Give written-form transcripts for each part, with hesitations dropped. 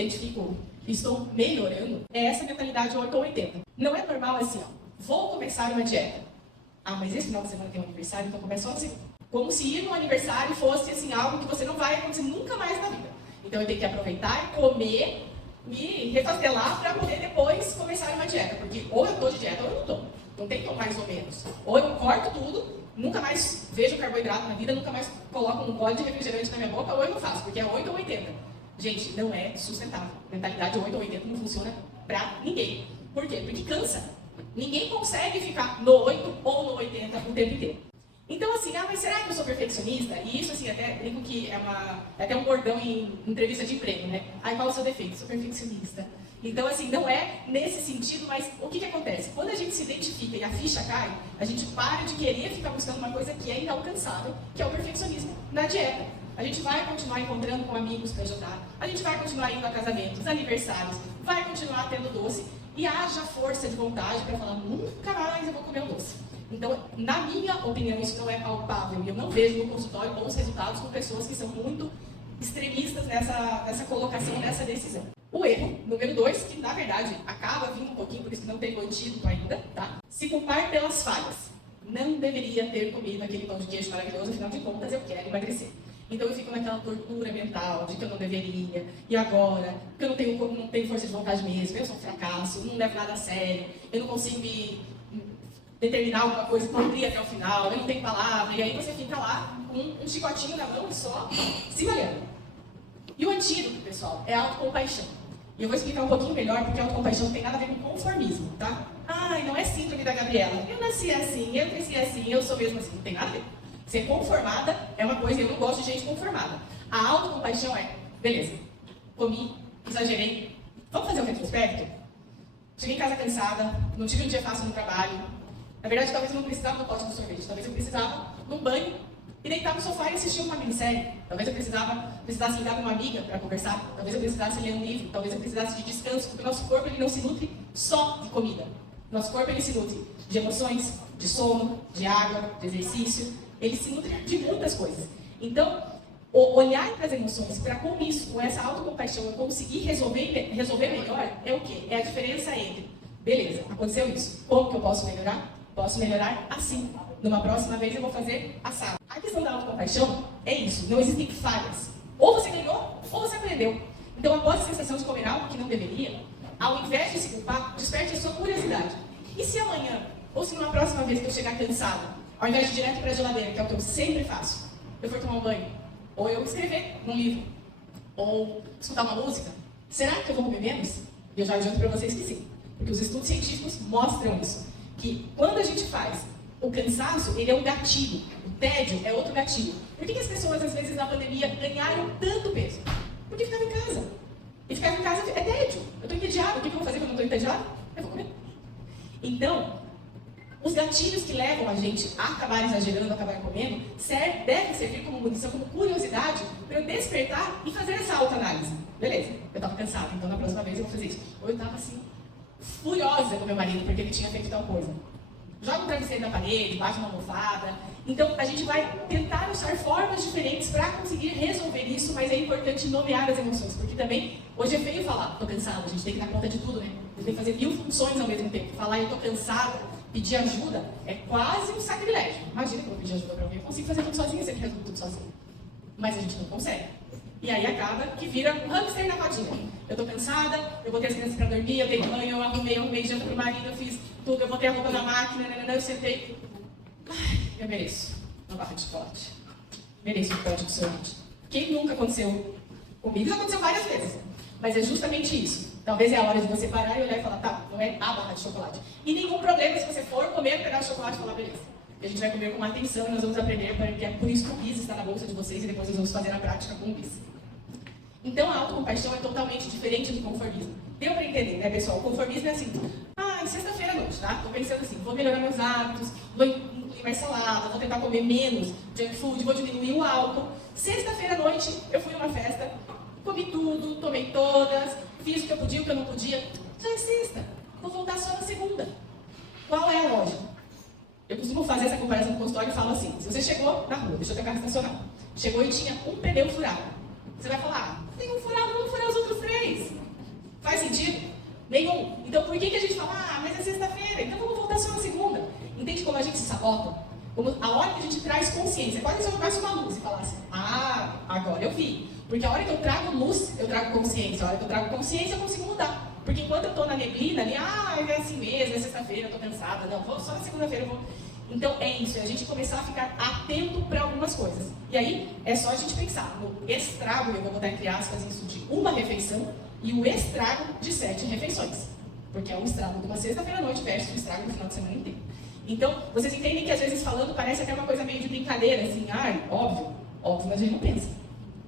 identifico que estou melhorando é essa mentalidade 8 ou 80. Não é normal assim, ó, vou começar uma dieta. Ah, mas esse final de semana tem um aniversário, então começa só na segunda. Como se ir no aniversário fosse assim, algo que você não vai acontecer nunca mais na vida. Então eu tenho que aproveitar e comer, me refastelar para poder depois começar uma dieta. Porque ou eu estou de dieta ou eu não estou. Não tem como mais ou menos. Ou eu corto tudo, nunca mais vejo carboidrato na vida, nunca mais coloco um gole de refrigerante na minha boca, ou eu não faço, porque é 8 ou 80. Gente, não é sustentável. Mentalidade 8 ou 80 não funciona para ninguém. Por quê? Porque cansa. Ninguém consegue ficar no 8 ou no 80 o tempo inteiro. Então, assim, mas será que eu sou perfeccionista? E isso, assim, até brinco que é até um bordão em entrevista de emprego, né? Qual é o seu defeito? Sou perfeccionista. Então, assim, não é nesse sentido, mas o que acontece? Quando a gente se identifica e a ficha cai, a gente para de querer ficar buscando uma coisa que é inalcançável, que é o perfeccionismo na dieta. A gente vai continuar encontrando com amigos para ajudar, a gente vai continuar indo a casamentos, aniversários, vai continuar tendo doce, e haja força de vontade para falar, nunca mais eu vou comer um doce. Então, na minha opinião, isso não é palpável. E eu não vejo no consultório bons resultados com pessoas que são muito extremistas nessa colocação, nessa decisão. O erro, número 2, que na verdade acaba vindo um pouquinho, por isso que não tem o antídoto ainda, tá? Se culpar pelas falhas. Não deveria ter comido aquele pão de queijo maravilhoso, afinal de contas eu quero emagrecer. Então eu fico naquela tortura mental de que eu não deveria, e agora, que eu não tenho força de vontade mesmo, eu sou um fracasso, não levo nada a sério, eu não consigo me determinar alguma coisa, cumprir até o final, eu não tenho palavra, e aí você fica lá com um chicotinho na mão e só se malhando. E o antídoto, pessoal, é a autocompaixão. E eu vou explicar um pouquinho melhor, porque a autocompaixão não tem nada a ver com conformismo, tá? Não é síndrome da Gabriela. Eu nasci assim, eu cresci assim, eu sou mesmo assim. Não tem nada a ver. Ser conformada é uma coisa, eu não gosto de gente conformada. A autocompaixão é, beleza, comi, exagerei, vamos fazer um retrospecto? Cheguei em casa cansada, não tive um dia fácil no trabalho. Na verdade, talvez eu não precisava do pote de sorvete, talvez eu precisava de um banho e deitar no sofá e assistir uma minissérie. Talvez eu precisasse ligar com uma amiga para conversar, talvez eu precisasse ler um livro, talvez eu precisasse de descanso, porque o nosso corpo ele não se nutre só de comida. Nosso corpo ele se nutre de emoções, de sono, de água, de exercício, ele se nutre de muitas coisas. Então, olhar para as emoções, para com isso, com essa autocompaixão, eu conseguir resolver melhor, é o quê? É a diferença entre, beleza, aconteceu isso, como que eu posso melhorar? Posso melhorar assim. Numa próxima vez eu vou fazer assado. A questão da autocompaixão é isso, não existem falhas. Ou você ganhou, ou você aprendeu. Então, após a sensação de comer algo que não deveria, ao invés de se culpar, desperte a sua curiosidade. E se amanhã, ou se numa próxima vez que eu chegar cansada, ao invés de ir direto para a geladeira, que é o que eu sempre faço, eu for tomar um banho, ou eu escrever num livro, ou escutar uma música, será que eu vou comer menos? E eu já adianto para vocês que sim. Porque os estudos científicos mostram isso. Que quando a gente faz o cansaço, ele é um gatilho. O tédio é outro gatilho. Por que as pessoas, às vezes, na pandemia, ganharam tanto peso? Porque ficavam em casa. E ficar em casa é tédio. Eu estou entediado. O que eu vou fazer quando eu estou entediado? Eu vou comer. Então, os gatilhos que levam a gente a acabar exagerando, a acabar comendo, devem servir como munição, como curiosidade, para eu despertar e fazer essa autoanálise. Beleza, eu estava cansada, então na próxima vez eu vou fazer isso. Ou eu estava assim, furiosa com meu marido, porque ele tinha feito tal coisa. Joga um travesseiro na parede, bate uma almofada. Então, a gente vai tentar usar formas diferentes para conseguir resolver isso, mas é importante nomear as emoções, porque também, hoje é feio falar, estou cansada, a gente tem que dar conta de tudo, né? A gente tem que fazer 1000 funções ao mesmo tempo. Falar, eu estou cansada, pedir ajuda, é quase um sacrilégio. Imagina que eu vou pedir ajuda para alguém, eu consigo fazer tudo sozinha, você que resolve tudo sozinha. Mas a gente não consegue. E aí acaba que vira um hamster na rodinha. Eu tô cansada, eu botei as crianças pra dormir, eu dei banho, eu arrumei janta pro marido, eu fiz tudo, eu botei a roupa na máquina, eu sentei. Ai, eu mereço uma barra de chocolate. Mereço um pote de sorvete. Quem nunca aconteceu comigo? Já aconteceu várias vezes. Mas é justamente isso. Talvez é a hora de você parar e olhar e falar, tá, não é a barra de chocolate. E nenhum problema se você for comer, pegar o chocolate e falar, beleza. A gente vai comer com atenção e nós vamos aprender, porque é por isso que o bis está na bolsa de vocês e depois nós vamos fazer na prática com o bis. Então, a autocompaixão é totalmente diferente do conformismo. Deu para entender, né, pessoal? O conformismo é assim, sexta-feira à noite, tá? Tô pensando assim, vou melhorar meus hábitos, vou incluir mais salada, vou tentar comer menos junk food, vou diminuir o álcool. Sexta-feira à noite, eu fui numa festa, comi tudo, tomei todas, fiz o que eu podia, o que eu não podia. Já é sexta, vou voltar só na segunda. Qual é a lógica? Eu costumo fazer essa comparação com o consultório e falo assim, se você chegou na rua, deixou teu carro estacionado, chegou e tinha um pneu furado, você vai falar, tem um furado, vamos furar os outros 3. Porque a hora que eu trago luz, eu trago consciência. A hora que eu trago consciência, eu consigo mudar. Porque enquanto eu estou na neblina ali, é assim mesmo, é sexta-feira, eu estou cansada. Não, só na segunda-feira eu vou... Então é isso, é a gente começar a ficar atento para algumas coisas. E aí é só a gente pensar no estrago, eu vou botar entre aspas isso, de uma refeição e o estrago de 7 refeições. Porque é o estrago de uma sexta-feira à noite versus o estrago do final de semana inteiro. Então, vocês entendem que às vezes falando parece até uma coisa meio de brincadeira, assim, óbvio, mas a gente não pensa.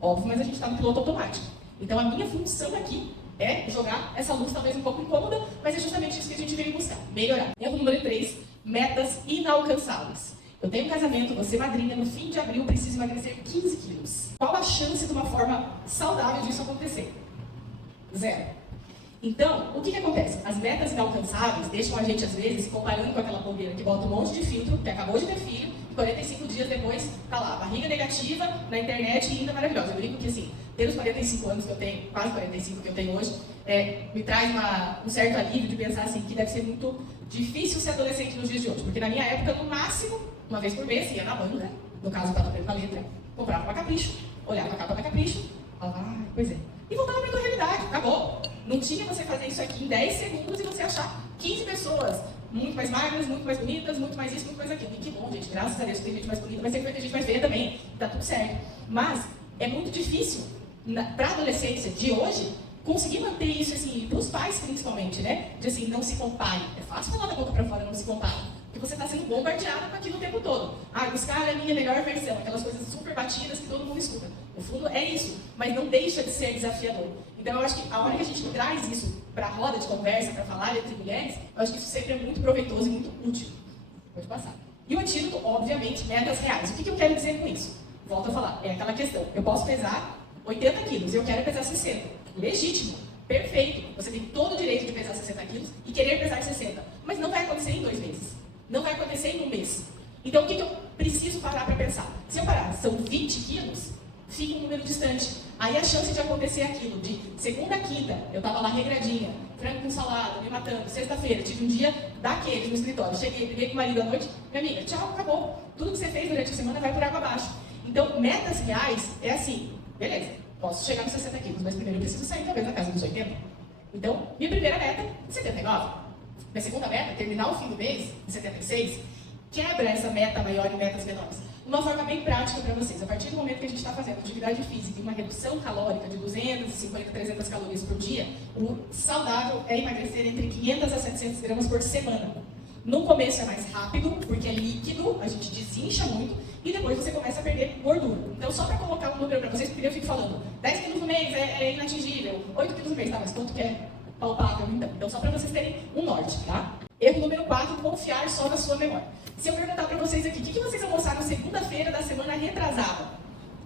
Óbvio, mas a gente está no piloto automático. Então a minha função aqui é jogar essa luz talvez um pouco incômoda, mas é justamente isso que a gente veio buscar, melhorar. Erro número 3, metas inalcançáveis. Eu tenho um casamento, vou ser madrinha, no fim de abril preciso emagrecer 15 quilos. Qual a chance de uma forma saudável disso acontecer? 0. Então, o que acontece? As metas inalcançáveis deixam a gente, às vezes, se comparando com aquela blogueira que bota um monte de filtro, que acabou de ter filho, e 45 dias depois, tá lá, barriga negativa, na internet e ainda maravilhosa. Eu brinco que, assim, ter os 45 anos que eu tenho, quase 45 que eu tenho hoje, me traz um certo alívio de pensar, assim, que deve ser muito difícil ser adolescente nos dias de hoje. Porque na minha época, no máximo, uma vez por mês, ia na banca, no caso, eu tava preso na letra, comprava uma Capricho, olhava a capa da Capricho, falava, pois é. E voltava para a tua realidade, acabou. Não tinha você fazer isso aqui em 10 segundos e você achar 15 pessoas muito mais magras, muito mais bonitas, muito mais isso, muito mais aquilo. E que bom, gente, graças a Deus tem gente mais bonita, mas sempre vai ter gente mais feia também, tá tudo certo. Mas é muito difícil, para a adolescência de hoje, conseguir manter isso, assim, para os pais principalmente, né? De assim, não se compare. É fácil falar da boca para fora, não se compare. Porque você está sendo bombardeada com aquilo o tempo todo. Buscar a minha melhor versão, aquelas coisas super batidas que todo mundo escuta. No fundo é isso, mas não deixa de ser desafiador. Então eu acho que a hora que a gente traz isso para a roda de conversa, para falar entre mulheres, eu acho que isso sempre é muito proveitoso e muito útil. Pode passar. E o antídoto, obviamente, metas reais. O que eu quero dizer com isso? Volto a falar, é aquela questão. Eu posso pesar 80 quilos, eu quero pesar 60. Legítimo, perfeito. Você tem todo o direito de pesar 60 quilos e querer pesar 60. Mas não vai acontecer em 2 meses. Não vai acontecer em 1 mês. Então, o que eu preciso parar para pensar? Se eu parar, são 20 quilos, fica um número distante. Aí a chance de acontecer aquilo, de segunda a quinta, eu estava lá regradinha, frango com salada, me matando, sexta-feira, tive um dia daqueles no escritório, cheguei, briguei com o marido à noite, minha amiga, tchau, acabou. Tudo que você fez durante a semana vai por água abaixo. Então, metas reais é assim, beleza, posso chegar nos 60 quilos, mas primeiro eu preciso sair talvez da casa dos 80. Então, minha primeira meta, 79. Minha segunda meta, terminar o fim do mês, em 76, quebra essa meta maior em metas menores. Uma forma bem prática para vocês. A partir do momento que a gente está fazendo atividade física e uma redução calórica de 250, 300 calorias por dia, o saudável é emagrecer entre 500 a 700 gramas por semana. No começo é mais rápido, porque é líquido, a gente desincha muito, e depois você começa a perder gordura. Então, só para colocar um número para vocês, porque eu fico falando, 10 quilos no mês é inatingível, 8 quilos no mês, tá, mas quanto que é palpável, então? Então, só para vocês terem um norte, tá? Erro número 4, confiar só na sua memória. Se eu perguntar para vocês aqui, o que vocês almoçaram segunda-feira da semana retrasada?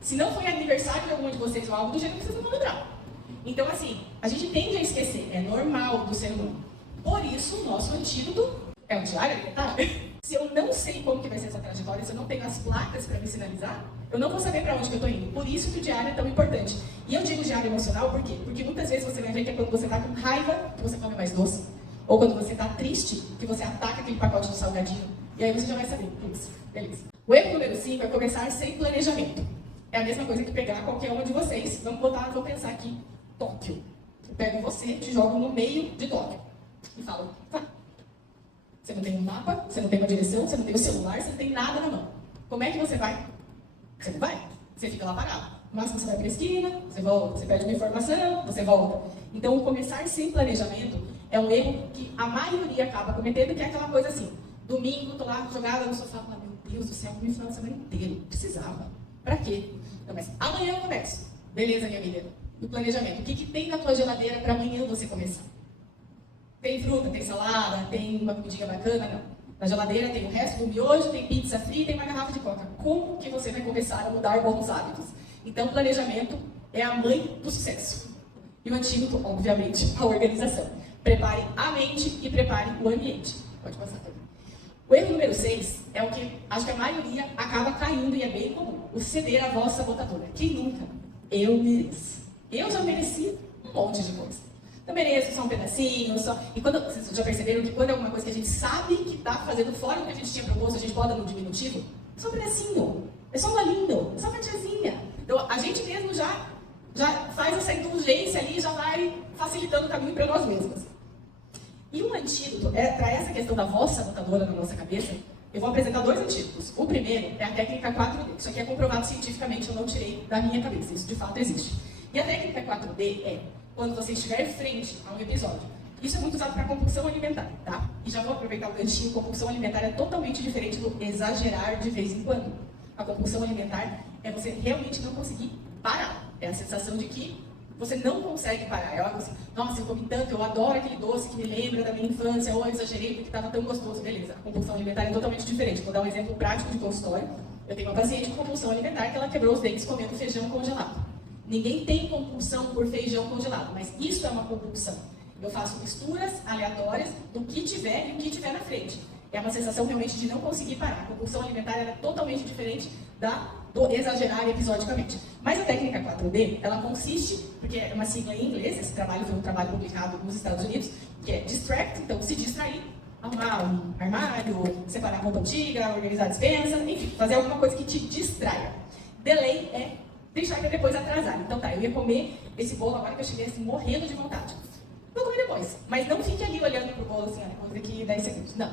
Se não foi aniversário de algum de vocês ou algo do gênero, vocês não vão lembrar. Então, assim, a gente tende a esquecer, é normal do ser humano. Por isso, o nosso antídoto é um diário alimentar. Se eu não sei como que vai ser essa trajetória, se eu não tenho as placas para me sinalizar, eu não vou saber para onde que eu estou indo. Por isso que o diário é tão importante. E eu digo diário emocional por quê? Porque muitas vezes você vai ver que é quando você está com raiva que você come mais doce. Ou quando você está triste, que você ataca aquele pacote de salgadinho. E aí você já vai saber. Isso, beleza. O erro número 5 é começar sem planejamento. É a mesma coisa que pegar qualquer uma de vocês. Vamos pensar aqui, Tóquio. Eu pego você, te jogo no meio de Tóquio. E falo, tá. Você não tem um mapa, você não tem uma direção, você não tem o celular, você não tem nada na mão. Como é que você vai? Você não vai. Você fica lá parado. No máximo você vai para a esquina, você volta, você pede uma informação, você volta. Então, começar sem planejamento é um erro que a maioria acaba cometendo, que é aquela coisa assim, domingo, tô lá jogada no sofá, falo, meu Deus do céu, comi o final de semana inteiro. Precisava. Pra quê? Não, mas amanhã eu começo. Beleza, minha amiga. Do planejamento. O que tem na tua geladeira para amanhã você começar? Tem fruta, tem salada, tem uma comidinha bacana? Não. Na geladeira tem o resto do miojo, tem pizza fria, tem uma garrafa de coca. Como que você vai começar a mudar bons hábitos? Então, planejamento é a mãe do sucesso. E o antídoto, obviamente, a organização. Prepare a mente e prepare o ambiente. Pode passar também. O erro número 6 é o que acho que a maioria acaba caindo e é bem comum. O ceder à voz sabotadora. Quem nunca? Eu mereço. Eu já mereci um monte de coisa. Eu mereço só um pedacinho, só... E quando vocês já perceberam que quando é alguma coisa que a gente sabe que está fazendo fora do que a gente tinha proposto, a gente bota no diminutivo? É só um pedacinho. É só um golinho. É só uma fatiazinha. Então, a gente mesmo já já faz essa indulgência ali e já vai facilitando o caminho para nós mesmos. E um antídoto, para essa questão da voz sabotadora na nossa cabeça, eu vou apresentar 2 antídotos. O primeiro é a técnica 4D. Isso aqui é comprovado cientificamente, eu não tirei da minha cabeça, isso de fato existe. E a técnica 4D é quando você estiver frente a um episódio. Isso é muito usado para compulsão alimentar, tá? E já vou aproveitar o ganchinho, compulsão alimentar é totalmente diferente do exagerar de vez em quando. A compulsão alimentar é você realmente não conseguir parar. É a sensação de que você não consegue parar. É algo assim, nossa, eu comi tanto, eu adoro aquele doce que me lembra da minha infância, ou eu exagerei porque estava tão gostoso. Beleza, a compulsão alimentar é totalmente diferente. Vou dar um exemplo prático de consultório. Eu tenho uma paciente com compulsão alimentar que ela quebrou os dentes comendo feijão congelado. Ninguém tem compulsão por feijão congelado, mas isso é uma compulsão. Eu faço misturas aleatórias do que tiver e o que tiver na frente. É uma sensação realmente de não conseguir parar. A compulsão alimentar é totalmente diferente do exagerar episodicamente. Mas a técnica 4D, ela consiste, porque é uma sigla em inglês, esse trabalho foi um trabalho publicado nos Estados Unidos, que é distract, então se distrair, arrumar um armário, separar a roupa antiga, organizar a despensa, enfim, fazer alguma coisa que te distraia. Delay é deixar para depois atrasar. Então tá, eu ia comer esse bolo agora que eu cheguei assim, morrendo de vontade. Vou comer depois, mas não fique ali olhando pro bolo assim, depois daqui 10 segundos. Não,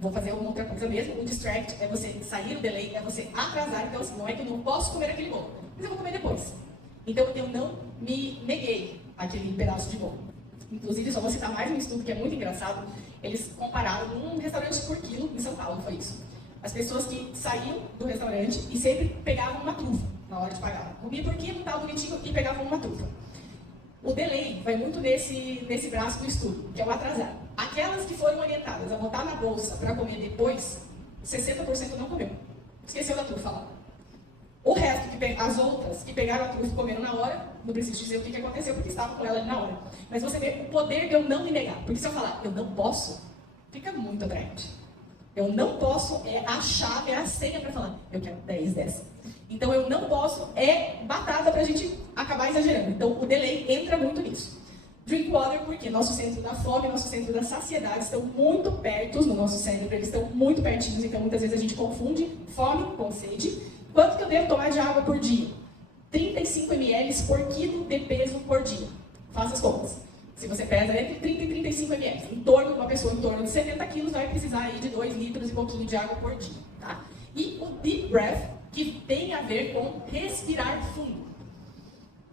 vou fazer alguma outra coisa mesmo. O distract é você sair, o delay é você atrasar. Então assim, não é que eu não posso comer aquele bolo, mas eu vou comer depois. Então eu não me neguei àquele pedaço de bolo. Inclusive, só vou citar mais um estudo que é muito engraçado. Eles compararam num restaurante por quilo, em São Paulo, foi isso. As pessoas que saíam do restaurante e sempre pegavam uma trufa na hora de pagar. Comia por quilo, estava bonitinho e pegavam uma trufa. O delay vai muito nesse braço do estudo, que é o atrasar. Aquelas que foram orientadas a botar na bolsa para comer depois, 60% não comeu. Esqueceu da trufa lá. O resto, as outras que pegaram a trufa e comeram na hora, não preciso dizer o que aconteceu, porque estavam com ela ali na hora. Mas você vê o poder de eu não me negar. Porque se eu falar, eu não posso, fica muito atraente. Eu não posso a chave, a senha para falar, eu quero 10 dessa. Então, eu não posso batata para a gente acabar exagerando. Então, o delay entra muito nisso. Drink water, porque nosso centro da fome, nosso centro da saciedade estão muito perto no nosso cérebro, eles estão muito pertinhos, então muitas vezes a gente confunde fome com sede. Quanto que eu devo tomar de água por dia? 35 ml por quilo de peso por dia. Faça as contas. Se você pesa entre 30 e 35 ml, uma pessoa em torno de 70 quilos vai precisar aí de 2 litros e pouquinho de água por dia. Tá? E o deep breath, que tem a ver com respirar fundo.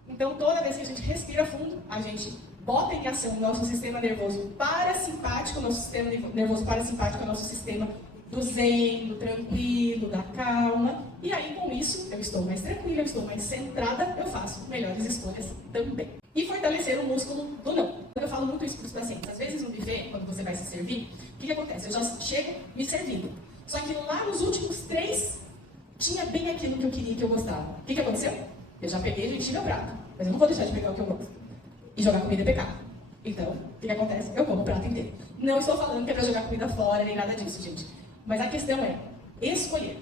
Então, toda vez que a gente respira fundo, a gente bota em ação o nosso sistema nervoso parasimpático, nosso sistema nervoso parasimpático é o nosso sistema do zen, do tranquilo, da calma. E aí, com isso, eu estou mais tranquila, eu estou mais centrada, eu faço melhores escolhas também. E fortalecer o músculo do não. Eu falo muito isso para os pacientes. Às vezes, no buffet, quando você vai se servir, o que acontece? Eu já chego me servindo. Só que lá nos últimos 3, tinha bem aquilo que eu queria, que eu gostava. O que aconteceu? Eu já peguei e enchi meu prato. Mas eu não vou deixar de pegar o que eu gosto. E jogar comida é pecado. Então, o que acontece? Eu como o prato inteiro. Não estou falando que é para jogar comida fora, nem nada disso, gente. Mas a questão é escolher,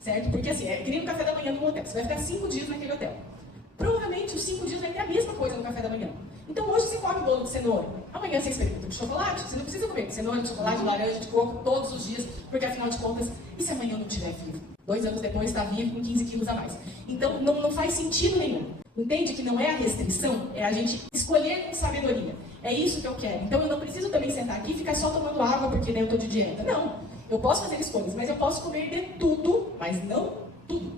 certo? Porque assim, é que nem no café da manhã no hotel. Você vai ficar 5 dias naquele hotel. Provavelmente, os 5 dias vai ter a mesma coisa no café da manhã. Então, hoje você come bolo de cenoura. Amanhã você experimenta de chocolate. Você não precisa comer de cenoura, de chocolate, de laranja, de coco todos os dias. Porque, afinal de contas, e se amanhã eu não estiver vivo? 2 anos depois, está vivo com 15 quilos a mais. Então, não faz sentido nenhum. Entende que não é a restrição, é a gente escolher com sabedoria. É isso que eu quero. Então, eu não preciso também sentar aqui e ficar só tomando água porque daí eu estou de dieta. Não. Eu posso fazer escolhas, mas eu posso comer de tudo, mas não tudo.